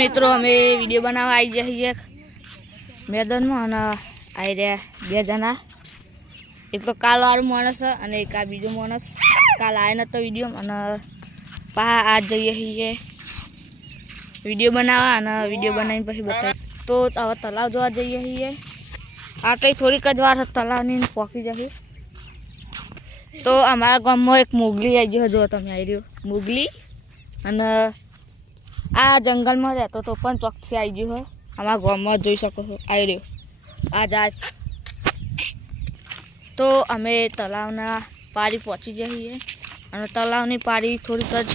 મિત્રો અમે વિડીયો બનાવવા આવી જઈએ મેદાનમાં અને આવી રહ્યા બે જણા. એક તો કાલ વાળું માણસ અને એક આ બીજો માણસ. કાલ આવ્યો નતો વિડીયો અને આજ જઈએ છીએ વિડીયો બનાવવા અને વિડીયો બનાવીને પછી બતાવીએ. તો હવે તલાવ જોવા જઈએ છીએ. આટલી થોડીક જ વાર તલાવની પહોંચી જશે. તો અમારા ગામમાં એક મોગલી આવી ગયો. જો તમે આવી રહ્યો મોગલી. અને આ જંગલમાં રહેતો તો પણ ચોકથી આવી ગયો હોય. અમારા ગામમાં જોઈ શકો છો આવી રહ્યો આ જાય. તો અમે તલાવના પારી પહોંચી જઈએ અને તલાવની પારી થોડીક જ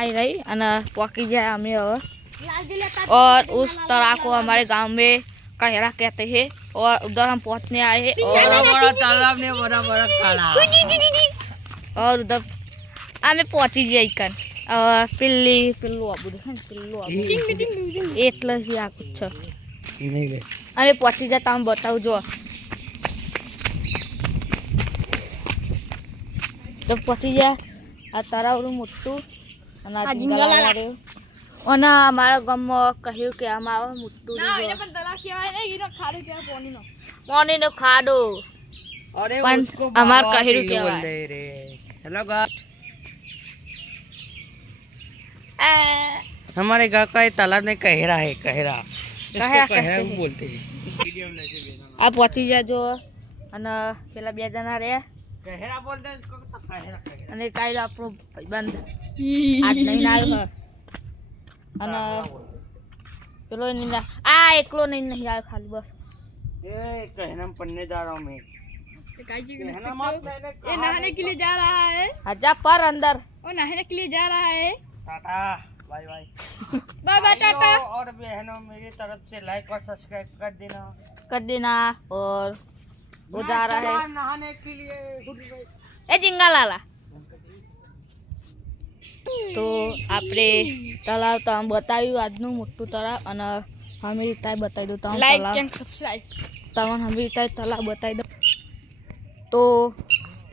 आई रही અને पहुँची जाए हमें और उस तरह को हमारे गांव में कहरा कहते हैं और उधर हम पहुँचने आए हैं और तालाब ने बड़ा तालाब और उधर हमें पहुँची जाए कन पिल्ली पिल्लू आबू पिल्लू એટલે જ આ કુછ અમે પહોંચી જાય તમે બતાવું જો. તો પહોંચી જાય આ તળાવનું મોટું અને આ જંગલ અને અમારા ગામમાં કહ્યું કે આમાં આવે મોટું પાણીનો ખાડો પણ અમારે કહ્યું કહેવાય. हमारे गाँव का तालाब में कहरा है. कहरा इसको कहरा बोलते हैं. આ પહોંચી જાય જો અને પેલા બે જણા રહ્યા कहरा बोलते हैं इसको तो कहरा. અને કાઈ આપણો ભાઈબંધ આજ નહીં આવ્યો અને પેલો નહીં આ એકલો નહીં આવ્યો ખાલી બસ. ये कहना पढ़ने जा रहा हूँ मैं. ये नहाने के लिए जा रहा है. आजा पर अंदर वो नहाने के लिए जा रहा है. Tata bye bye. Bye bye tata. और बहनों मेरी तरफ से लाइक और सब्सक्राइब कर देना और वो जा रहा है नहाने के लिए. ए जिंगा लाला. તો આપણે તળાવ તો આમ બતાવ્યું આજનું મોટું તળાવ અને અમે રીતે બતાવી દઉં તમને लाइक તળાવ एंड सब्सक्राइब. તમને અમે રીતે તળાવ બતાવી દઉં. તો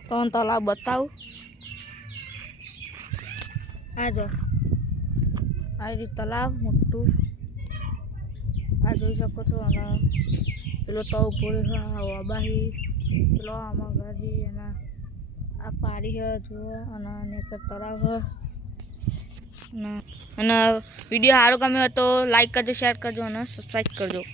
તમને તળાવ બતાવું આ જો આ રીતે તળાવ મોટું આ જોઈ શકો છો. અને પેલો તો ઉભો રહ્યો વાબાહી પેલો આમાં ઘરી અને આ પાડી છે જુઓ અને તળાવ છે. અને વિડીયો સારો ગમ્યો તો લાઈક કરજો, શેર કરજો અને સબસ્ક્રાઈબ કરજો.